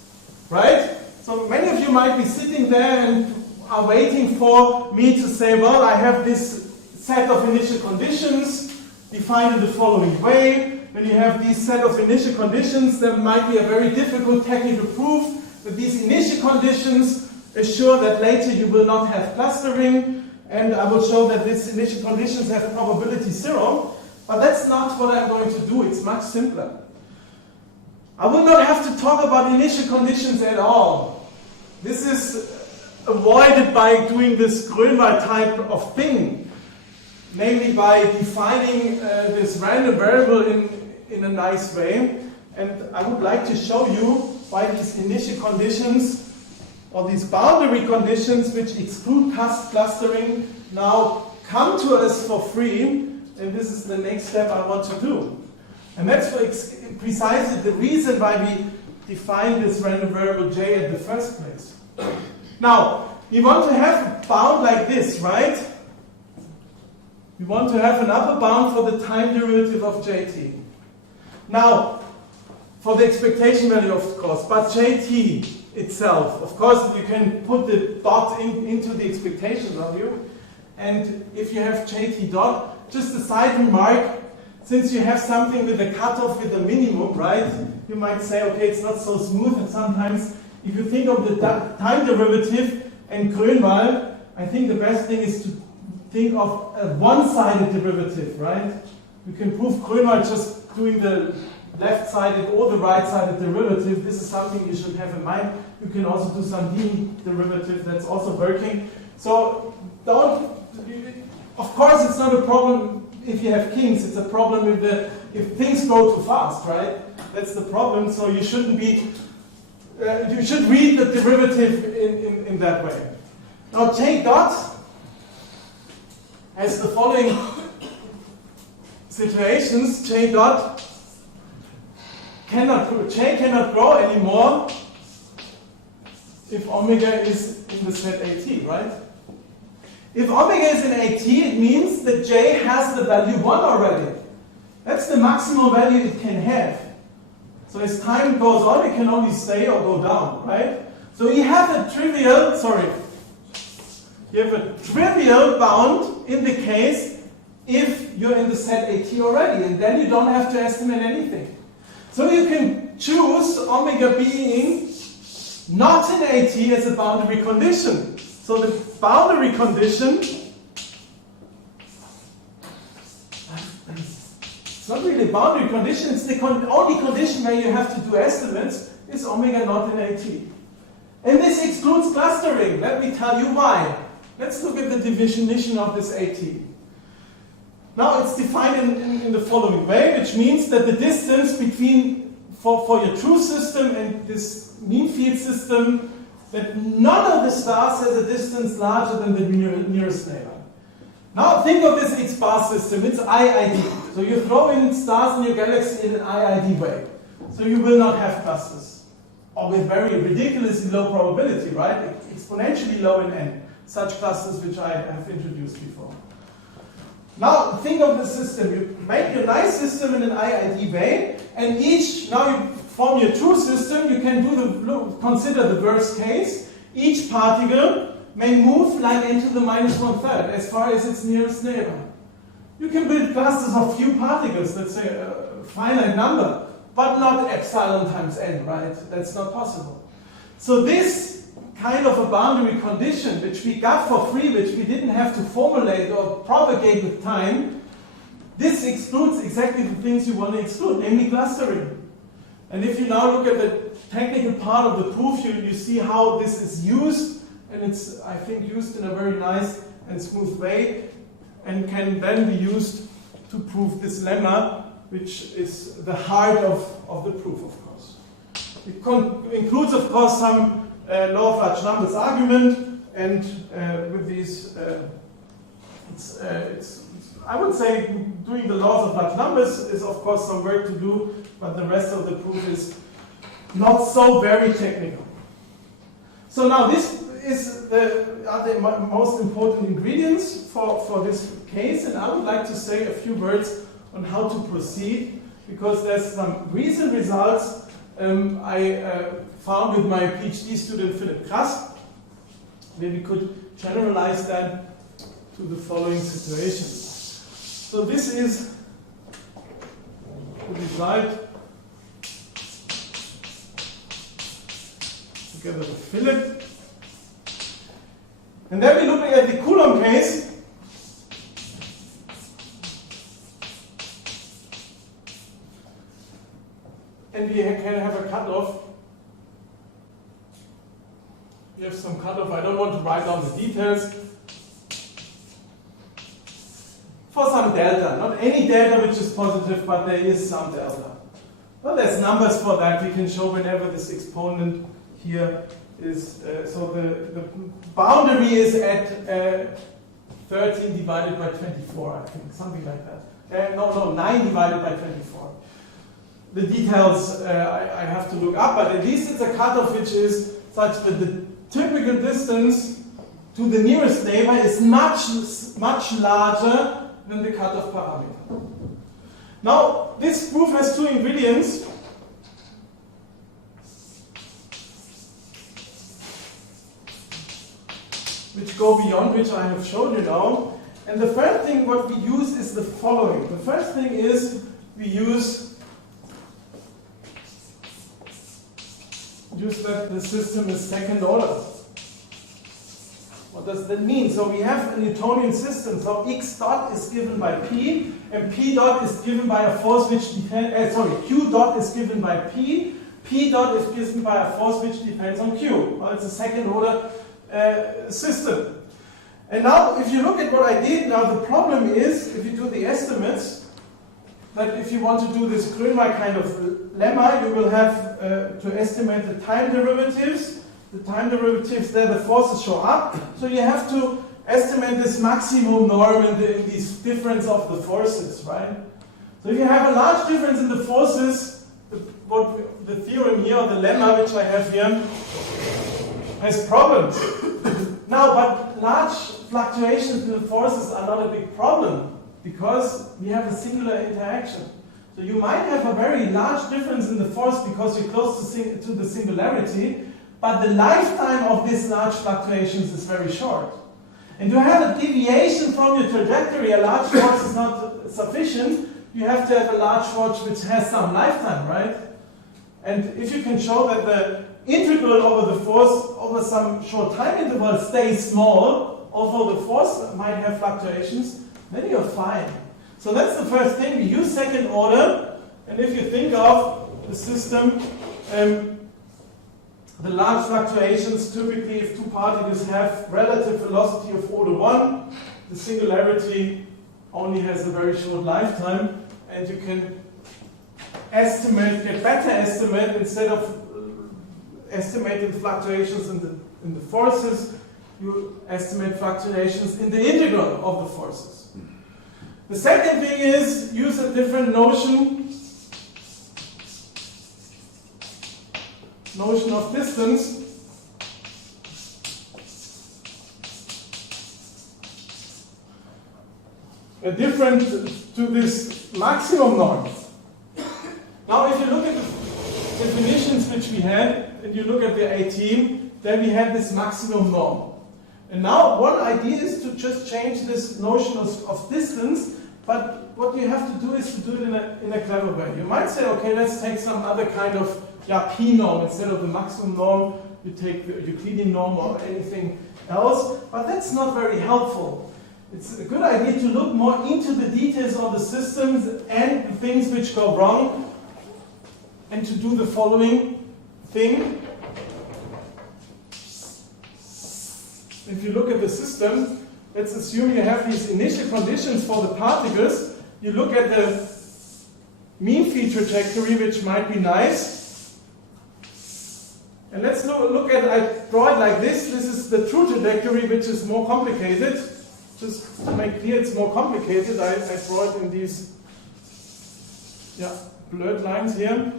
right? So many of you might be sitting there and are waiting for me to say, well, I have this set of initial conditions defined in the following way. When you have these set of initial conditions, there might be a very difficult technical proof that these initial conditions assure that later you will not have clustering, and I will show that these initial conditions have probability 0, but that's not what I'm going to do. It's much simpler. I will not have to talk about initial conditions at all. This is avoided by doing this Grönwald type of thing, namely by defining this random variable in a nice way. And I would like to show you why these initial conditions, or these boundary conditions which exclude clustering, now come to us for free, and this is the next step I want to do. And that's precisely the reason why we define this random variable j in the first place. Now, we want to have a bound like this, right? We want to have an upper bound for the time derivative of jt. Now, for the expectation value, of course, but jt itself, of course, you can put the dot into the expectation value. And if you have jt dot, just a side remark, since you have something with a cutoff with a minimum, right? You might say, okay, it's not so smooth, and sometimes if you think of the time derivative and Grönwald, I think the best thing is to think of a one-sided derivative, right? You can prove Grönwald just doing the left-sided or the right-sided derivative. This is something you should have in mind. You can also do some derivative that's also working. So of course it's not a problem if you have kings, it's a problem if things go too fast, right? That's the problem, so you shouldn't be, you should read the derivative in that way. Now j dot has the following situations. J dot cannot grow anymore if omega is in the set AT, right? If omega is in AT, it means that j has the value 1 already. That's the maximum value it can have. So as time goes on, it can only stay or go down, right? So you have a trivial bound in the case if you're in the set AT already, and then you don't have to estimate anything. So you can choose omega being not in AT as a boundary condition. So the boundary condition, it's not really a boundary condition, it's the only condition where you have to do estimates, is omega not in AT. And this excludes clustering. Let me tell you why. Let's look at the definition of this AT. Now it's defined in the following way, which means that the distance between, for your true system and this mean field system, that none of the stars has a distance larger than the nearest neighbor. Now think of this X bar system, it's IID. So you throw in stars in your galaxy in an IID way. So you will not have clusters. Or with very ridiculously low probability, right? Exponentially low in N. Such clusters which I have introduced before. Now think of the system. You make your nice system in an IID way, and now you form your true system. You can consider the worst case. Each particle may move like n to the minus 1/3 as far as its nearest neighbor. You can build clusters of few particles, let's say a finite number, but not epsilon times n, right? That's not possible. So this kind of a boundary condition, which we got for free, which we didn't have to formulate or propagate with time, this excludes exactly the things you want to exclude, namely clustering. And if you now look at the technical part of the proof, you see how this is used, and it's, I think, used in a very nice and smooth way, and can then be used to prove this lemma, which is the heart of the proof, of course. It includes, of course, some law of large numbers argument, and with these, I would say doing the laws of large numbers is, of course, some work to do, but the rest of the proof is not so very technical. So now this are the most important ingredients for this case, and I would like to say a few words on how to proceed, because there's some recent results I found with my PhD student Phillip, where we could generalize that to the following situation. So this is the result together with Phillip. And then we're looking at the Coulomb case. And we can have a cutoff. We have some cutoff. I don't want to write down the details. For some delta. Not any delta which is positive, but there is some delta. Well, there's numbers for that. We can show whenever this exponent here is. So the boundary is at 13 divided by 24, I think. Something like that. No, 9 divided by 24. The details I have to look up, but at least it's a cutoff which is such that the typical distance to the nearest neighbor is much larger than the cutoff parameter. Now, this proof has two ingredients. Which go beyond which I have shown you now. And the first thing what we use is the following. The first thing is we use that the system is second order. What does that mean? So we have a Newtonian system. So x dot is given by p, and p dot is given by a force which depends. Q dot is given by p. P dot is given by a force which depends on q. Well, it's a second order system. And now, if you look at what I did, now the problem is, if you do the estimates, that if you want to do this Grönemeyer kind of lemma, you will have to estimate the time derivatives. The time derivatives there, the forces show up. So you have to estimate this maximum norm in this difference of the forces, right? So if you have a large difference in the forces, the theorem here, or the lemma which I have here, has problems. Now, but large fluctuations in the forces are not a big problem, because we have a singular interaction. So you might have a very large difference in the force because you're close to the singularity, but the lifetime of these large fluctuations is very short. And to have a deviation from your trajectory, a large force is not sufficient. You have to have a large force which has some lifetime, right? And if you can show that the integral over the force over some short time interval stays small, although the force might have fluctuations, then you're fine. So that's the first thing. We use second order, and if you think of the system, the large fluctuations, typically if two particles have relative velocity of order 1, the singularity only has a very short lifetime, and you can get better estimate instead of estimating fluctuations in the forces. you estimate fluctuations in the integral of the forces. The second thing is use a different notion of distance. Different to this maximum norm. Now if you look at the definitions which we had, and you look at the 18, then we had this maximum norm. And now one idea is to just change this notion of distance, but what you have to do is to do it in a clever way. You might say, okay, let's take some other kind of P norm. Instead of the maximum norm, you take the Euclidean norm or anything else, but that's not very helpful. It's a good idea to look more into the details of the systems and the things which go wrong, and to do the following thing. If you look at the system, let's assume you have these initial conditions for the particles. You look at the mean field trajectory, which might be nice. And let's look at, I draw it like this. This is the true trajectory, which is more complicated. Just to make clear it's more complicated, I draw it in these blurred lines here.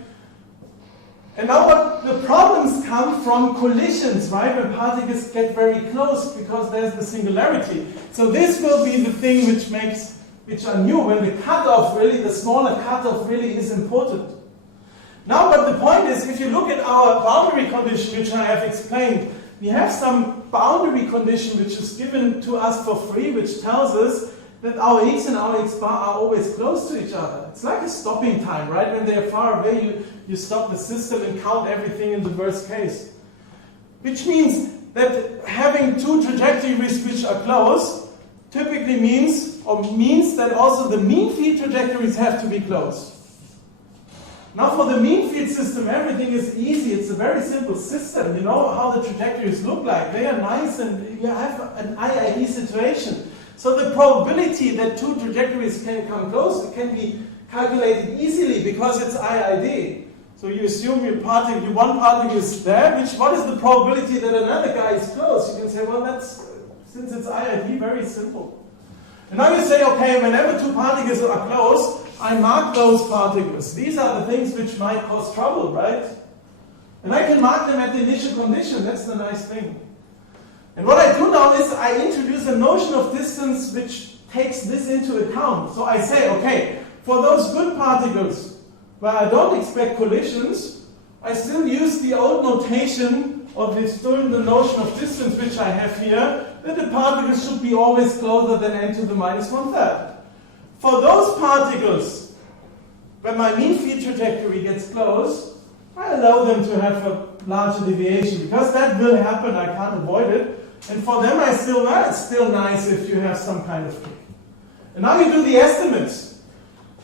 And now what the problems come from collisions, right? When particles get very close because there's the singularity. So this will be the thing which are new, when the cutoff really, the smaller cutoff really is important. Now, but the point is, if you look at our boundary condition, which I have explained, we have some boundary condition which is given to us for free, which tells us that our x and our x bar are always close to each other. It's like a stopping time, right? When they're far away, you stop the system and count everything in the worst case. Which means that having two trajectories which are close typically means that also the mean field trajectories have to be close. Now for the mean field system, everything is easy. It's a very simple system. You know how the trajectories look like. They are nice and you have an IID situation. So the probability that two trajectories can come close can be calculated easily because it's IID. So you assume one particle is there, what is the probability that another guy is close? You can say, well, that's, since it's IID, very simple. And now you say, okay, whenever two particles are close, I mark those particles. These are the things which might cause trouble, right? And I can mark them at the initial condition. That's the nice thing. And what I do now is I introduce a notion of distance which takes this into account. So I say, okay, for those good particles where I don't expect collisions, I still use the old notation of the notion of distance which I have here, that the particles should be always closer than n to the minus 1/3. For those particles where my mean field trajectory gets close, I allow them to have a larger deviation, because that will happen, I can't avoid it. And for them, it's still nice if you have some kind of kick. And now you do the estimates.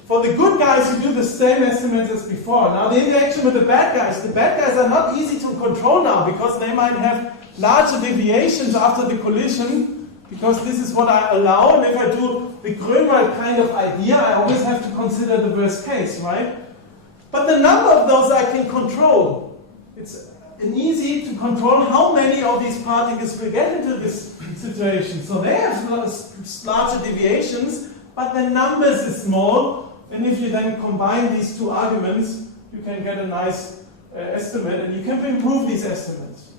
For the good guys, you do the same estimates as before. Now the interaction with the bad guys are not easy to control now, because they might have larger deviations after the collision, because this is what I allow. And if I do the Grönwald kind of idea, I always have to consider the worst case, right? But the number of those I can control. It's easy to control how many of these particles will get into this situation. So they have larger deviations, but the numbers is small. And if you then combine these two arguments, you can get a nice estimate, and you can improve these estimates.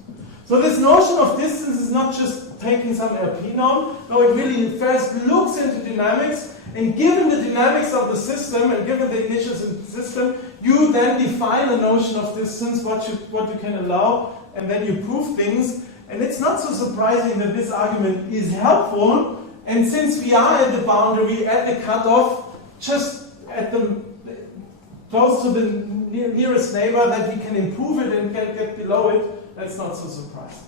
So this notion of distance is not just taking some LP norm. No, it really first looks into dynamics, and given the dynamics of the system and given the initials in the system, you then define a notion of distance, what you can allow, and then you prove things. And it's not so surprising that this argument is helpful. And since we are at the boundary, at the cutoff, just at the close to the nearest neighbor, that we can improve it and get below it, that's not so surprising.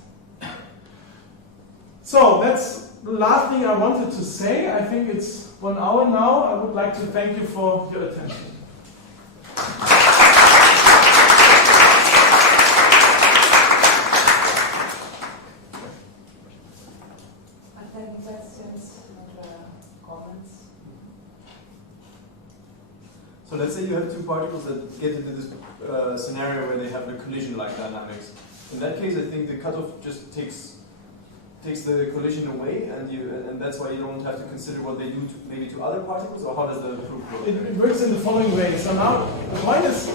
So that's the last thing I wanted to say. I think it's 1 hour now. I would like to thank you for your attention. Any questions or comments? So let's say you have two particles that get into this scenario where they have a collision-like dynamics. In that case, I think the cutoff just takes takes the collision away, and that's why you don't have to consider what they do to, maybe to other particles, or how does the proof work? It works in the following way. So now, the point is,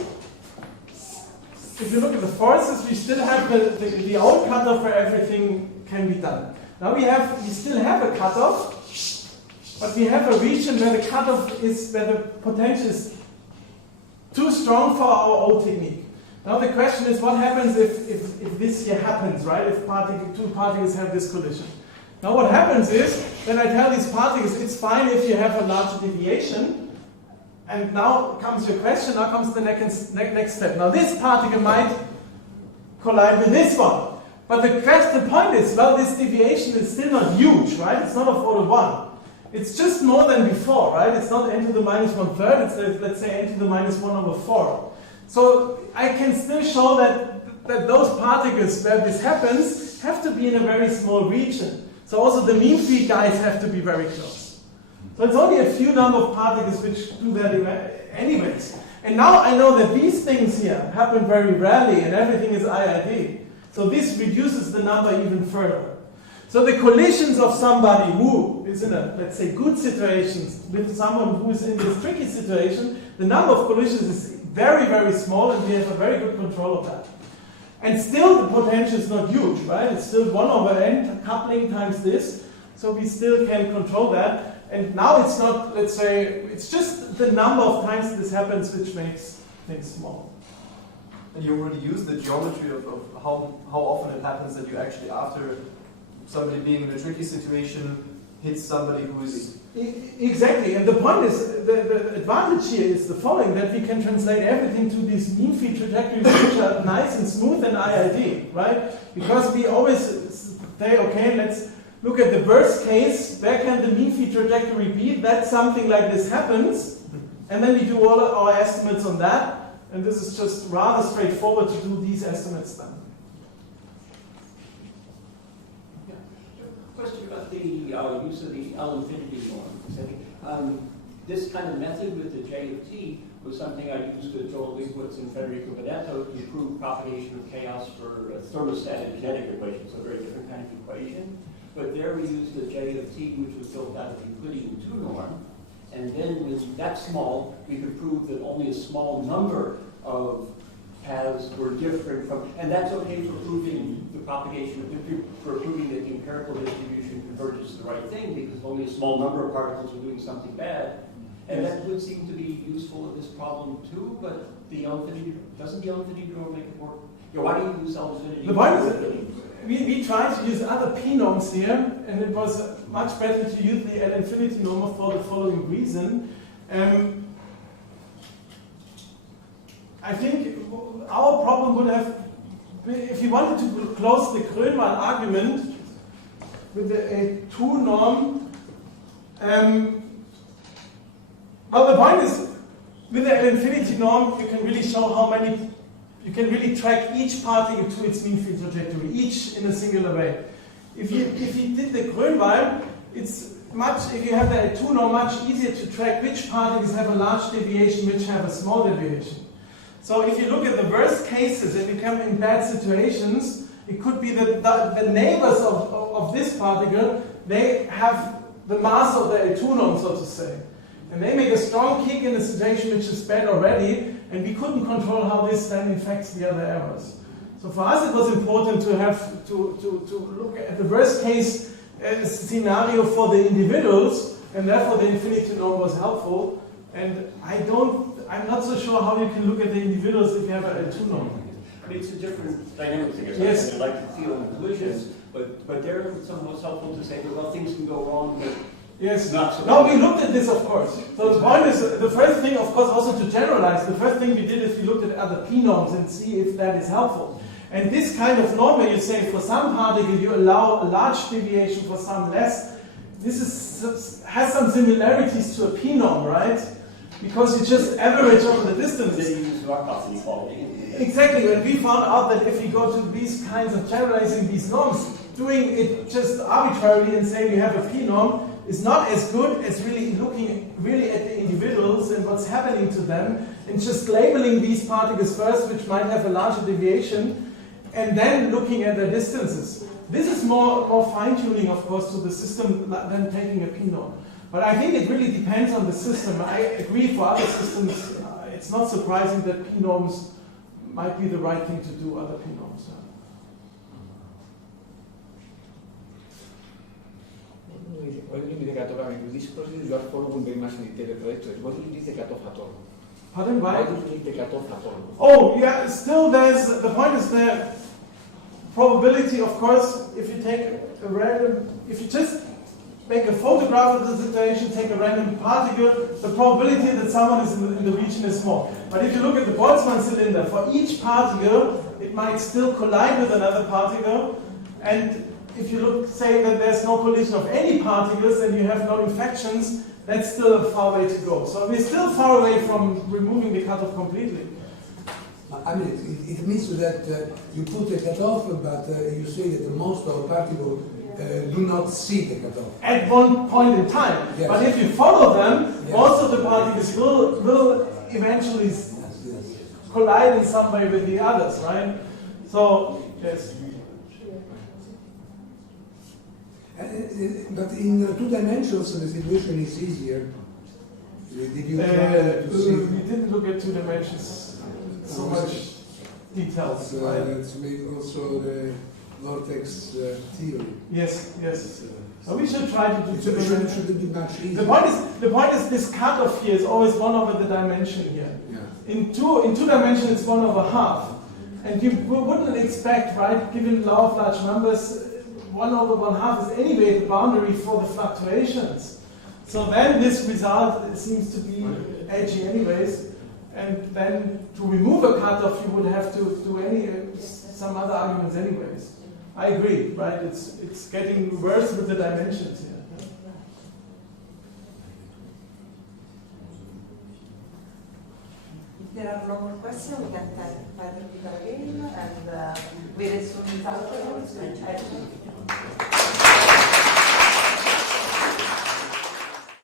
if you look at the forces, we still have the old cutoff where everything can be done. Now we still have a cutoff, but we have a region where the cutoff is, where the potential is too strong for our old technique. Now the question is, what happens if this here happens, right? If two particles have this collision. Now what happens is, then I tell these particles, it's fine if you have a larger deviation. And now comes your question, now comes the next step. Now this particle might collide with this one. But the point is, well, this deviation is still not huge, right? It's not of order 1. It's just more than before, right? It's not n to the minus 1/3, it's let's say n to the minus 1/4. So I can still show that those particles where this happens have to be in a very small region. So also the mean field guys have to be very close. So it's only a few number of particles which do that anyways. And now I know that these things here happen very rarely and everything is IID. So this reduces the number even further. So the collisions of somebody who is in a, let's say, good situation with someone who is in this tricky situation, the number of collisions is very, very small and we have a very good control of that. And still the potential is not huge, right? It's still 1/n coupling times this. So we still can control that. And now it's not, let's say, it's just the number of times this happens which makes things small. And you already used the geometry of how often it happens that you actually, after somebody being in a tricky situation, hits somebody who is... Exactly, and the point is, the advantage here is the following, that we can translate everything to these mean field trajectories which are nice and smooth and IID, right? Because we always say, okay, let's look at the worst case, where can the mean field trajectory be? That something like this happens, and then we do all our estimates on that. And this is just rather straightforward to do these estimates then. Yeah. Question about the use of the L infinity norm. This kind of method with the J of t was something I used with Joel Wigwitz and Federico Benedetto to prove propagation of chaos for thermostatic kinetic equations, so a very different kind of equation. But there we used the J of t, which was built out of the Euclidean 2 norm. And then with that small, we could prove that only a small number of paths were different from, and that's okay for proving the propagation, for proving that the empirical distribution converges to the right thing, because only a small number of particles are doing something bad. And that would seem to be useful in this problem too, but the L infinity, doesn't the L infinity norm make it work? Yeah, why do you use L infinity? The point is, we tried to use other p norms here, and it was much better to use the L infinity norm for the following reason. I think our problem would have been, if you wanted to close the Grönwald argument with the A2 norm, well, the point is, with the L infinity norm, you can really show how many. You can really track each particle to its mean field trajectory, each in a singular way. If you did the Grönwald, it's much, if you have the A2 norm, much easier to track which particles have a large deviation, which have a small deviation. So if you look at the worst cases, if you come in bad situations, it could be that the neighbors of this particle, they have the mass of the A2 norm, so to say. And they make a strong kick in a situation which is bad already, and we couldn't control how this then affects the other errors. So for us it was important to have to look at the worst case scenario for the individuals, and therefore the infinity norm was helpful. And I'm not so sure how you can look at the individuals if you have a 2 norm. I mean, it's a different dynamic thing. Yes. I like to feel in collisions, but there it's almost helpful to say, well, things can go wrong, but yes. not so. No, we looked at this, of course. So the point is, the first thing, of course, also to generalize, the first thing we did is we looked at other p norms and see if that is helpful. And this kind of norm, where you say for some particle you allow a large deviation, for some less, has some similarities to a p norm, right? Because you just average over the distances. They use Markov inequality. Exactly, and we found out that if you go to these kinds of generalizing these norms, doing it just arbitrarily and saying you have a p norm is not as good as really looking really at the individuals and what's happening to them, and just labeling these particles first, which might have a larger deviation, and then looking at their distances. This is more fine-tuning, of course, to the system than taking a p-norm. But I think it really depends on the system. I agree for other systems, it's not surprising that p-norms might be the right thing to do, other p-norms. What do you mean the cutoff? I mean, with this procedure you are following very much in detail the trajectories. What do you need the cutoff at all? Pardon? Why do you need the cutoff at all? Oh, yeah, still the point is there. Probability, of course, if you take a random, if you just make a photograph of the situation, take a random particle, the probability that someone is in the region is small. But if you look at the Boltzmann cylinder, for each particle, it might still collide with another particle. And if you look, say that there's no collision of any particles and you have no infections, that's still a far way to go. So we're still far away from removing the cutoff completely. I mean, it means that you put a cutoff, but you say that most of particles do not see the cutoff. At one point in time. Yes. But if you follow them, Yes. most of the particles will eventually Yes. collide in some way with the others, right? So, yes. But in 2 dimensions, the situation is easier. Did you try to see? We didn't look at 2 dimensions so much details, right? It's maybe also the vortex theory. Yes, yes. So we should try to do It 2 dimensions. should be much easier. The point is this cutoff here is always 1 over the dimension here. Yeah. In two dimensions, it's 1 over half. And you wouldn't expect, right, given law of large numbers, 1 over 1/2 is anyway the boundary for the fluctuations. So then this result seems to be edgy anyways. And then to remove a cutoff, you would have to do some other arguments anyways. I agree, right? It's getting worse with the dimensions here. If there are no more questions, we can thank Pickl again, and we resume the